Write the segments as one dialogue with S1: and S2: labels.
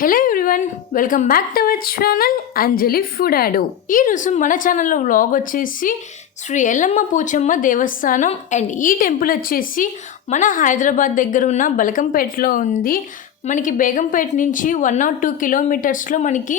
S1: Hello everyone welcome back to our channel Anjali food యాడు ఈరోజు మన ఛానల్లో వ్లాగ్ వచ్చేసి శ్రీ ఎల్లమ్మ పూచమ్మ దేవస్థానం అండ్ ఈ టెంపుల్ వచ్చేసి మన హైదరాబాద్ దగ్గర ఉన్న బలకంపేటలో ఉంది. మనకి బేగంపేట నుంచి వన్ నాట్ టూ కిలోమీటర్స్లో మనకి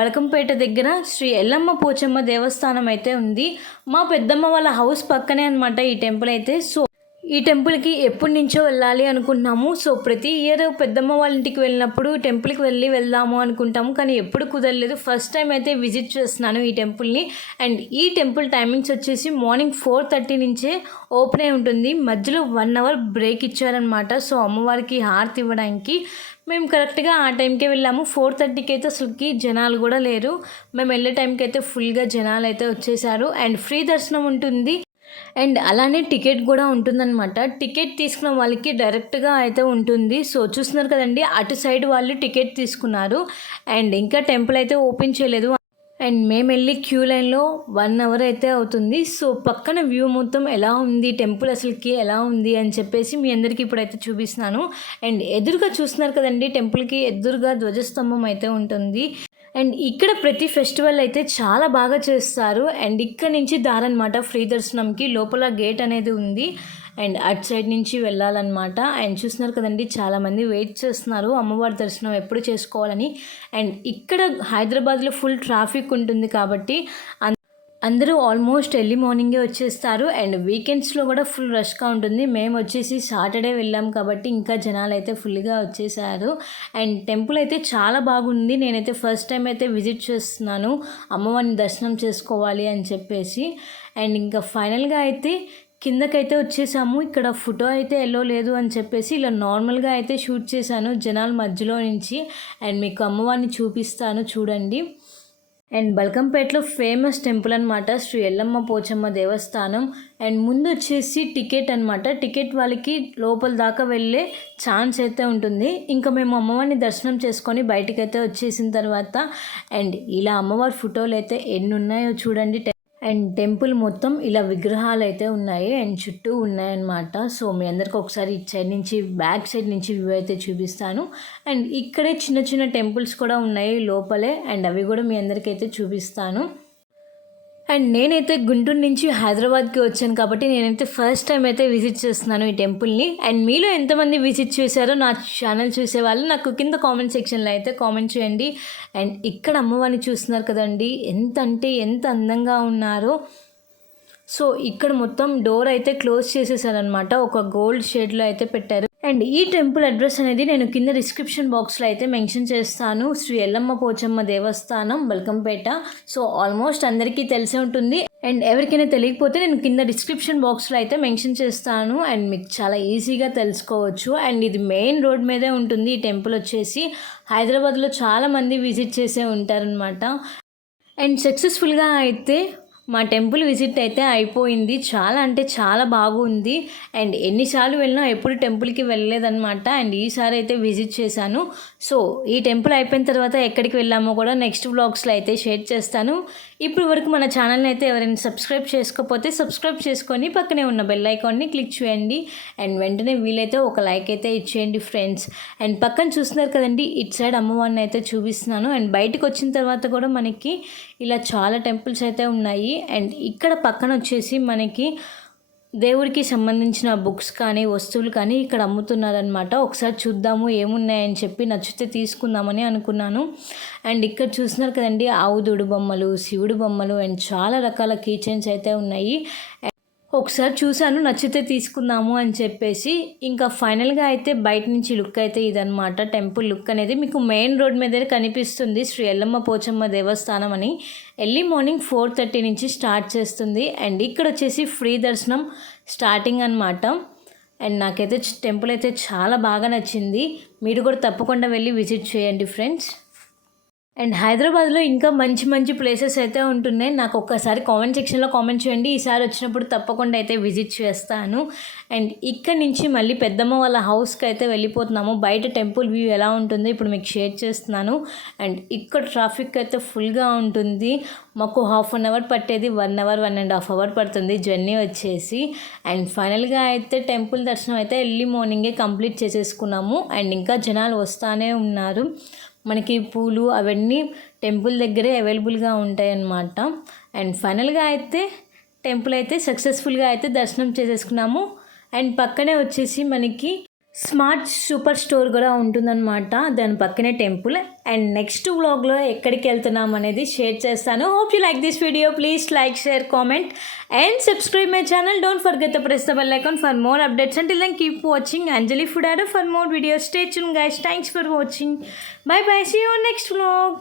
S1: బలకంపేట దగ్గర శ్రీ ఎల్లమ్మ పోచమ్మ దేవస్థానం అయితే ఉంది. మా పెద్దమ్మ వాళ్ళ హౌస్ పక్కనే అనమాట ఈ టెంపుల్ అయితే. సో ఈ టెంపుల్కి ఎప్పటి నుంచో వెళ్ళాలి అనుకుంటున్నాము. సో ప్రతి ఇయర్ పెద్దమ్మ వాళ్ళ ఇంటికి వెళ్ళినప్పుడు టెంపుల్కి వెళ్ళి వెళ్దాము అనుకుంటాము. కానీ ఎప్పుడు కుదరలేదు. ఫస్ట్ టైం అయితే విజిట్ చేస్తున్నాను ఈ టెంపుల్ని. అండ్ ఈ టెంపుల్ టైమింగ్స్ వచ్చేసి మార్నింగ్ ఫోర్ థర్టీ నుంచే ఓపెన్ అయి ఉంటుంది. మధ్యలో వన్ అవర్ బ్రేక్ ఇచ్చారనమాట సో అమ్మవారికి హారతి ఇవ్వడానికి మేము కరెక్ట్గా ఆ టైంకే వెళ్ళాము. ఫోర్ థర్టీకి అయితే అసలుకి జనాలు కూడా లేరు. మేము వెళ్ళే టైంకి అయితే ఫుల్గా జనాలు అయితే వచ్చేసారు. అండ్ ఫ్రీ దర్శనం ఉంటుంది. అండ్ అలానే టికెట్ కూడా ఉంటుందన్నమాట. టికెట్ తీసుకున్న వాళ్ళకి డైరెక్ట్గా అయితే ఉంటుంది. సో చూస్తున్నారు కదండి అటు సైడ్ వాళ్ళు టికెట్ తీసుకున్నారు. అండ్ ఇంకా టెంపుల్ అయితే ఓపెన్ చేయలేదు. అండ్ మేము వెళ్ళి క్యూ లైన్లో వన్ అవర్ అయితే అవుతుంది. సో పక్కన వ్యూ మొత్తం ఎలా ఉంది? టెంపుల్ అసలుకి ఎలా ఉంది? అని చెప్పేసి మీ అందరికీ ఇప్పుడైతే చూపిస్తున్నాను. అండ్ ఎదురుగా చూస్తున్నారు కదండి టెంపుల్కి ఎదురుగా ధ్వజస్తంభం అయితే ఉంటుంది. అండ్ ఇక్కడ ప్రతి ఫెస్టివల్ అయితే చాలా బాగా చేస్తారు. అండ్ ఇక్కడ నుంచి దారనమాట ఫ్రీ దర్శనంకి లోపల గేట్ అనేది ఉంది. అండ్ అటు సైడ్ నుంచి వెళ్ళాలన్నమాట. అండ్ చూస్తున్నారు కదండి చాలామంది వెయిట్ చేస్తున్నారు. అమ్మవారి దర్శనం ఎప్పుడు చేసుకోవాలని. అండ్ ఇక్కడ హైదరాబాద్లో ఫుల్ ట్రాఫిక్ ఉంటుంది కాబట్టి అందరూ ఆల్మోస్ట్ ఎర్లీ మార్నింగే వచ్చేస్తారు అండ్ వీకెండ్స్లో కూడా ఫుల్ రష్గా ఉంటుంది. మేము వచ్చేసి సాటర్డే వెళ్ళాం కాబట్టి ఇంకా జనాలు అయితే ఫుల్గా వచ్చేసారు. అండ్ టెంపుల్ అయితే చాలా బాగుంది. నేనైతే ఫస్ట్ టైం అయితే విజిట్ చేస్తున్నాను. అమ్మవారిని దర్శనం చేసుకోవాలి అని చెప్పేసి. అండ్ ఇంకా ఫైనల్గా అయితే కిందకైతే వచ్చేసాము. ఇక్కడ ఫోటో అయితే ఎల్లో లేదు అని చెప్పేసి ఇలా నార్మల్గా అయితే షూట్ చేశాను జనాల మధ్యలో నుంచి. అండ్ మీకు అమ్మవారిని చూపిస్తాను చూడండి. అండ్ బల్కంపేటలో ఫేమస్ టెంపుల్ అనమాట శ్రీ ఎల్లమ్మ పోచమ్మ దేవస్థానం. అండ్ ముందు వచ్చేసి టికెట్ అనమాట టికెట్ వాళ్ళకి లోపల దాకా వెళ్ళే ఛాన్స్ అయితే ఉంటుంది. ఇంకా మేము అమ్మవారిని దర్శనం చేసుకొని బయటికి అయితే వచ్చేసిన తర్వాత అండ్ ఇలా అమ్మవారి ఫోటోలు అయితే ఎన్ని ఉన్నాయో చూడండి. అండ్ టెంపుల్ మొత్తం ఇలా విగ్రహాలు అయితే ఉన్నాయి అండ్ చుట్టూ ఉన్నాయన్నమాట. సో మీ అందరికి ఒకసారి ఇటు సైడ్ నుంచి బ్యాక్ సైడ్ నుంచి వ్యూ అయితే చూపిస్తాను. అండ్ ఇక్కడే చిన్న చిన్న టెంపుల్స్ కూడా ఉన్నాయి లోపలే అండ్ అవి కూడా మీ అందరికీ అయితే చూపిస్తాను. అండ్ నేనైతే గుంటూరు నుంచి హైదరాబాద్కి వచ్చాను కాబట్టి నేనైతే ఫస్ట్ టైం అయితే విజిట్ చేస్తున్నాను ఈ టెంపుల్ని. అండ్ మీలో ఎంతమంది విజిట్ చేశారో నా ఛానల్ చూసే వాళ్ళు నాకు కింద కామెంట్ సెక్షన్లో అయితే కామెంట్ చేయండి. అండ్ ఇక్కడ అమ్మవారిని చూస్తున్నారు కదండి ఎంత అంటే ఎంత అందంగా ఉన్నారో. సో ఇక్కడ మొత్తం డోర్ అయితే క్లోజ్ చేసేసారనమాట ఒక గోల్డ్ షేడ్లో అయితే పెట్టారు. అండ్ ఈ టెంపుల్ అడ్రస్ అనేది నేను కింద డిస్క్రిప్షన్ బాక్స్లో అయితే మెన్షన్ చేస్తాను. శ్రీ ఎల్లమ్మ పోచమ్మ దేవస్థానం బల్కంపేట. సో ఆల్మోస్ట్ అందరికీ తెలిసే ఉంటుంది. అండ్ ఎవరికైనా తెలియకపోతే నేను కింద డిస్క్రిప్షన్ బాక్స్లో అయితే మెన్షన్ చేస్తాను. అండ్ మీకు చాలా ఈజీగా తెలుసుకోవచ్చు. అండ్ ఇది మెయిన్ రోడ్ మీదే ఉంటుంది. ఈ టెంపుల్ వచ్చేసి హైదరాబాద్లో చాలామంది విజిట్ చేసే ఉంటారనమాట అండ్ సక్సెస్ఫుల్గా అయితే మా టెంపుల్ విజిట్ అయితే అయిపోయింది. చాలా అంటే చాలా బాగుంది. అండ్ ఎన్నిసార్లు వెళ్ళినా ఎప్పుడు టెంపుల్కి వెళ్ళలేదన్నమాట. అండ్ ఈసారి అయితే విజిట్ చేశాను. సో ఈ టెంపుల్ అయిపోయిన తర్వాత ఎక్కడికి వెళ్ళామో కూడా నెక్స్ట్ వ్లాగ్స్లో అయితే షేర్ చేస్తాను. ఇప్పుడు వరకు మన ఛానల్ని అయితే ఎవరైనా సబ్స్క్రైబ్ చేసుకోకపోతే సబ్స్క్రైబ్ చేసుకొని పక్కనే ఉన్న బెల్ ఐకాన్ని క్లిక్ చేయండి. అండ్ వెంటనే వీలైతే ఒక లైక్ అయితే ఇచ్చేయండి ఫ్రెండ్స్. అండ్ పక్కన చూస్తున్నారు కదండి ఇట్ సైడ్ అమ్మవారిని అయితే చూపిస్తున్నాను. అండ్ బయటకు వచ్చిన తర్వాత కూడా మనకి ఇలా చాలా టెంపుల్స్ అయితే ఉన్నాయి. అండ్ ఇక్కడ పక్కన వచ్చేసి మనకి దేవుడికి సంబంధించిన బుక్స్ కానీ వస్తువులు కానీ ఇక్కడ అమ్ముతున్నారనమాట ఒకసారి చూద్దాము ఏమున్నాయని చెప్పి నచ్చితే తీసుకుందామని అనుకున్నాను. అండ్ ఇక్కడ చూస్తున్నారు కదండి ఆవుదుడు బొమ్మలు శివుడు బొమ్మలు అండ్ చాలా రకాల కీచెన్స్ అయితే ఉన్నాయి. ఒకసారి చూశాను నచ్చితే తీసుకుందాము అని చెప్పేసి. ఇంకా ఫైనల్గా అయితే బయట నుంచి లుక్ అయితే ఇదనమాట టెంపుల్ లుక్ అనేది మీకు మెయిన్ రోడ్ మీద కనిపిస్తుంది. శ్రీ ఎల్లమ్మ పోచమ్మ దేవస్థానం అని ఎర్లీ మార్నింగ్ ఫోర్ థర్టీ నుంచి స్టార్ట్ చేస్తుంది. అండ్ ఇక్కడ వచ్చేసి ఫ్రీ దర్శనం స్టార్టింగ్ అనమాట అండ్ నాకైతే టెంపుల్ అయితే చాలా బాగా నచ్చింది. మీరు కూడా తప్పకుండా వెళ్ళి విజిట్ చేయండి ఫ్రెండ్స్. అండ్ హైదరాబాద్లో ఇంకా మంచి మంచి ప్లేసెస్ అయితే ఉంటున్నాయి. నాకు ఒక్కసారి కామెంట్ సెక్షన్లో కామెంట్ చేయండి. ఈసారి వచ్చినప్పుడు తప్పకుండా అయితే విజిట్ చేస్తాను. అండ్ ఇక్కడ నుంచి మళ్ళీ పెద్దమ్మ వాళ్ళ హౌస్కి అయితే వెళ్ళిపోతున్నాము. బయట టెంపుల్ వ్యూ ఎలా ఉంటుందో ఇప్పుడు మీకు షేర్ చేస్తున్నాను. అండ్ ఇక్కడ ట్రాఫిక్ అయితే ఫుల్గా ఉంటుంది. మాకు హాఫ్ అన్ అవర్ పట్టేది one hour one and half hour పడుతుంది జర్నీ వచ్చేసి. అండ్ ఫైనల్గా అయితే టెంపుల్ దర్శనం అయితే ఎర్లీ మార్నింగే కంప్లీట్ చేసేసుకున్నాము. అండ్ ఇంకా జనాలు వస్తూనే ఉన్నారు. మనకి పూలు అవన్నీ టెంపుల్ దగ్గరే అవైలబుల్గా ఉంటాయన్నమాట. అండ్ ఫైనల్గా అయితే టెంపుల్ అయితే సక్సెస్ఫుల్గా అయితే దర్శనం చేసేసుకున్నాము. అండ్ పక్కనే వచ్చేసి మనకి స్మార్ట్ సూపర్ స్టోర్ కూడా ఉంటుందన్నమాట. దాని పక్కనే టెంపుల్. అండ్ నెక్స్ట్ వ్లాగ్లో ఎక్కడికి వెళ్తున్నాం అనేది షేర్ చేస్తాను. Hope you like this video please like share comment and subscribe my channel don't forget the press the bell icon for more updates and then keep watching Anjali food ఆడో for more videos stay చూన్ guys thanks for watching bye bye see you next vlog